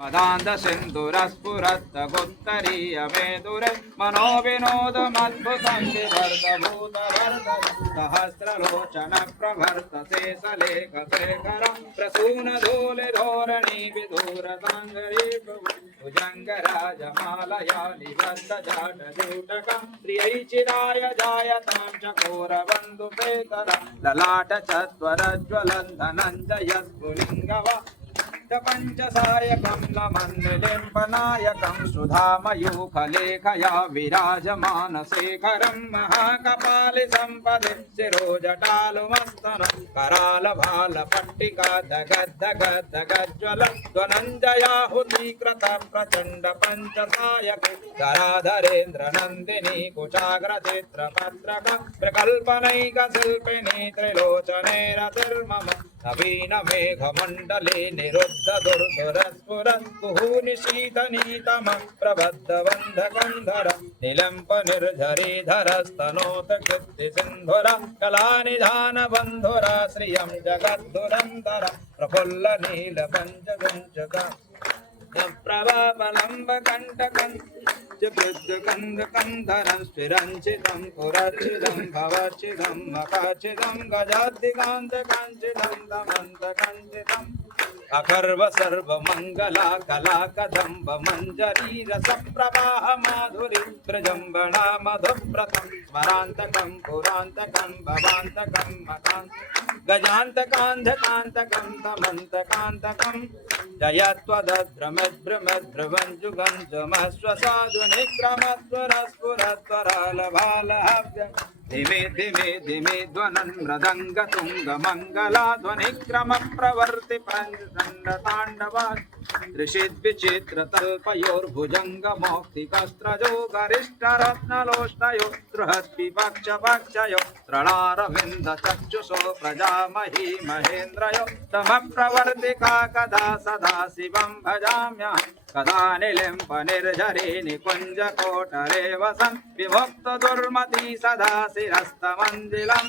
मदान्ध सिन्धुरस्फुरत्तगोत्तरीयमेदुरे मनोविनोदमद्भुतं विभर्तभूतभर्त सहस्रलोचनप्रभर्तते सलेखशेखरं प्रसूनधूलिधोरणि विधूरताङ्गरी भुजङ्गराजमालया निबद्धजाटजूटकं प्रियैचिराय जायतां चकोरबन्धुपेतरं ललाटचत्वरज्वलं धनञ्जयस्फुलिङ्गवा पंचसायकं नमन्निलिम्पनायकं सुधामयूखलेखया विराजमानशेखरं महाकपालि सम्पदि शिरोजटालुमस्तनु करालभालपट्टिका दगद्दगद्दगज्ज्वलं त्वनञ्जयाहुतीकृत प्रचण्ड पंचसायक धराधरेन्द्रनन्दिनी कुचाग्रचित्रपत्रक प्रकल्पनैकशिल्पिनी त्रिलोचने रतिर्मम नवीन मेघमण्डले निरुद्ध दुर्धुरस्फुरत्कुहूनिशीतनीतम प्रबद्धबन्धकन्धर निलम्प निर्झरीधरस्तनोत कृत्तिसिन्धुर कलानिधानबन्धुर श्रियं जगद्धुरन्धर प्रफुल्ल नीलपञ्चगुञ्चक प्रभावलम्बकण्टकं वृद्धकन्धकन्धरं स्थिरञ्चितं पुरच्छिदं भवच्छिदं मकाच्छिदं गजाद्दिगान्तकाञ्चिदं दमन्तकञ्चितम् अखर्व सर्वमङ्गला कलाकदम्ब मञ्जरी रसप्रवाह माधुरी प्रजम्बणा मधुव्रतं स्मरान्तकं पुरान्तकं भवान्तकं मकान्त गजान्तकान्धकान्तकं तमन्तकान्तकं जयत्वदद्रमद्भ्रमज्जुगञ्जमश्वसाधुनिक्रमत्वरस्फुरत्वरालभालहव्य धिमे धिमे धिमे ध्वनन् मृदङ्गतुङ्गमङ्गला ध्वनिक्रमप्रवर्ति पञ्चदण्डताण्डवा त्रिषिद्विचित्रतल्पयोर्भुजङ्गमौक्तिकस्त्रजो गरिष्ठरत्नलोष्टयो बृहद्विपक्षपक्षयो तृणारविन्दचक्षुषो प्रजामही महेन्द्रयो तमप्रवर्तिका कदा सदा शिवं भजाम्यहं कदा निलिम्प निर्झरे निकुञ्जकोटरे वसन् विमुक्तदुर्मती सदा शिरस्तमञ्जिलं